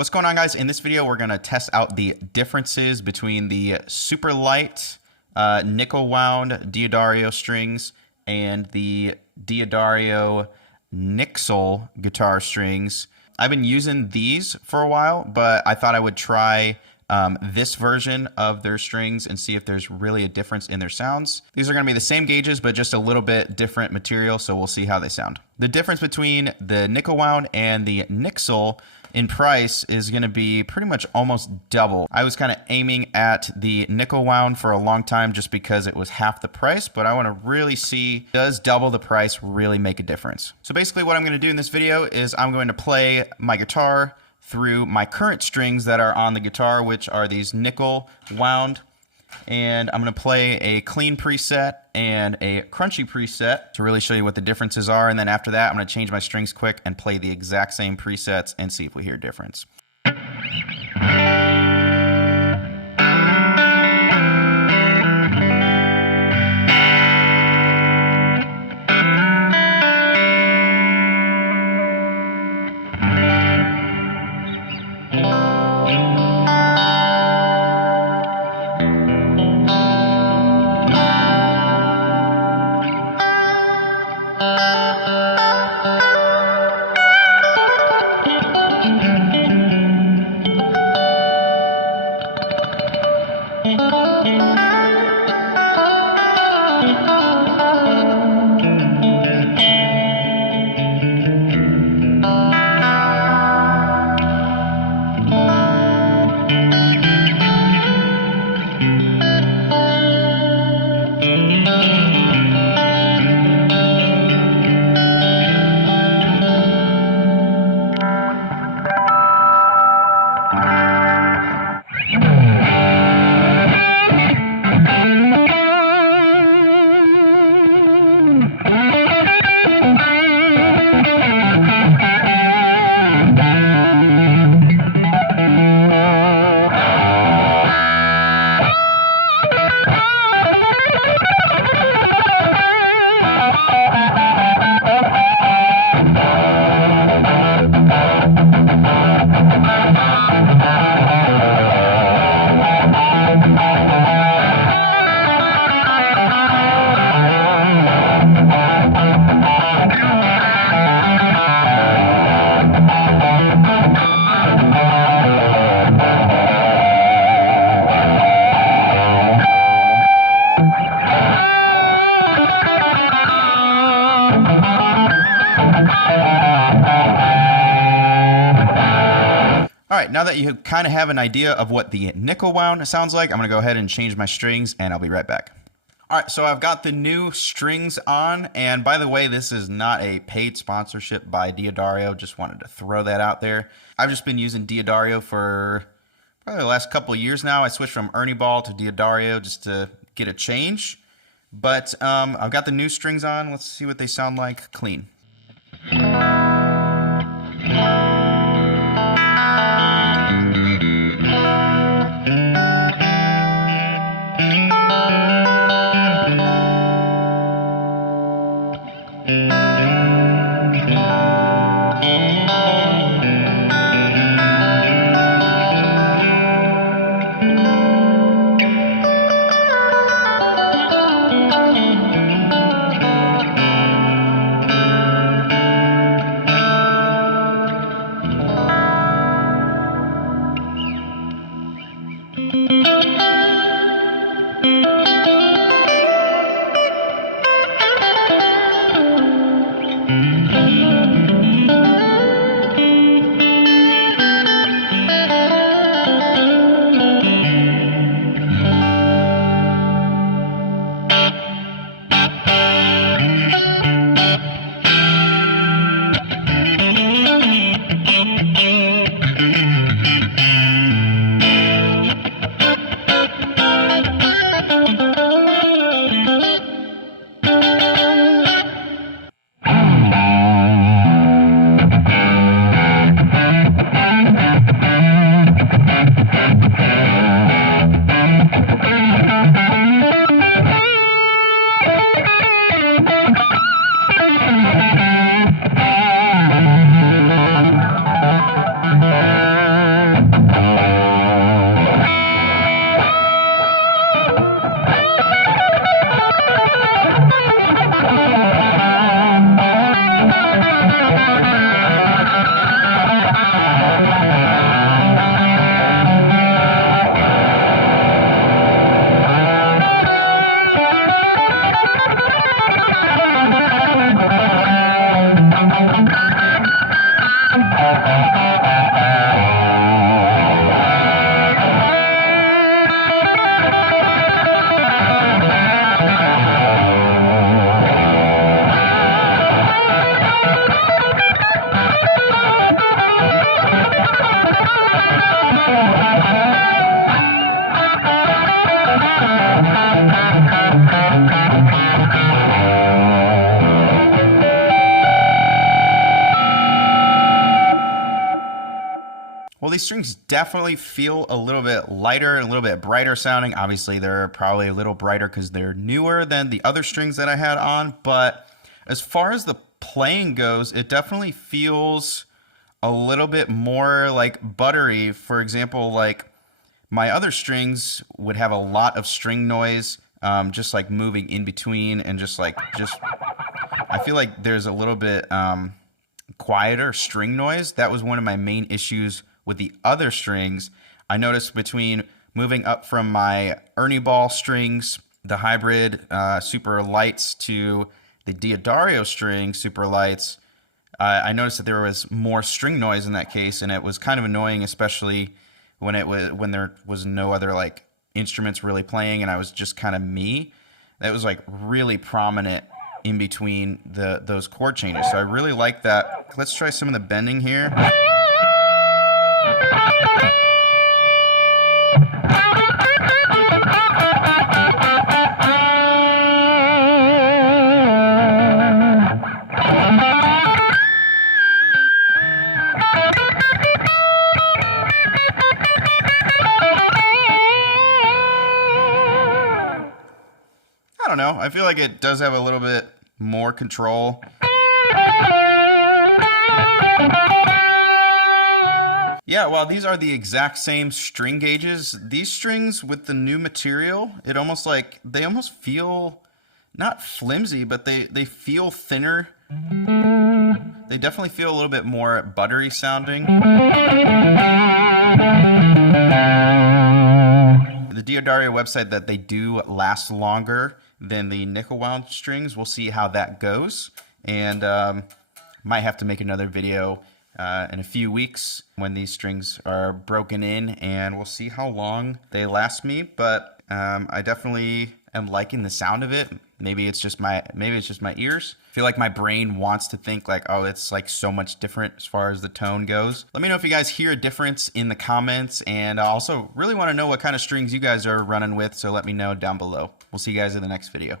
What's going on, guys? In this video, we're going to test out the differences between the super light nickel wound D'Addario strings and the D'Addario NYXL guitar strings. I've been using these for a while, but I thought I would try this version of their strings and see if there's really a difference in their sounds. These are going to be the same gauges, but just a little bit different material, so we'll see how they sound. The difference between the nickel wound and the NYXL in price is going to be pretty much almost double. I was kind of aiming at the nickel wound for a long time just because it was half the price, but I want to really see, does double the price really make a difference? So basically what I'm going to do in this video is I'm going to play my guitar through my current strings that are on the guitar, which are these nickel wound. And I'm going to play a clean preset and a crunchy preset to really show you what the differences are. And then after that, I'm going to change my strings quick and play the exact same presets and see if we hear a difference. All right, now that you kind of have an idea of what the nickel wound sounds like, I'm going to go ahead and change my strings, and I'll be right back. All right, so I've got the new strings on, and by the way, this is not a paid sponsorship by D'Addario. Just wanted to throw that out there. I've just been using D'Addario for probably the last couple of years now. I switched from Ernie Ball to D'Addario just to get a change, but I've got the new strings on. Let's see what they sound like clean. these strings definitely feel a little bit lighter and a little bit brighter sounding. Obviously, they're probably a little brighter because they're newer than the other strings that I had on. But as far as the playing goes, it definitely feels a little bit more like buttery. For example, like my other strings would have a lot of string noise, just like moving in between, and just I feel like there's a little bit quieter string noise. That was one of my main issues with the other strings. I noticed between moving up from my Ernie Ball strings, the hybrid super lights, to the D'Addario string super lights, I noticed that there was more string noise in that case, and it was kind of annoying, especially when there was no other like instruments really playing, and I was just kind of me. That was like really prominent in between those chord changes. So I really like that. Let's try some of the bending here. I don't know. I feel like it does have a little bit more control. Yeah, while these are the exact same string gauges, these strings with the new material, they almost feel not flimsy, but they feel thinner. They definitely feel a little bit more buttery sounding. The D'Addario website that they do last longer than the nickel wound strings. We'll see how that goes, and might have to make another video in a few weeks when these strings are broken in, and we'll see how long they last me. But I definitely am liking the sound of it. Maybe it's just my ears. I feel like my brain wants to think like, oh, it's like so much different as far as the tone goes. Let me know if you guys hear a difference in the comments, and I also really want to know what kind of strings you guys are running with, so let me know down below. We'll see you guys in the next video.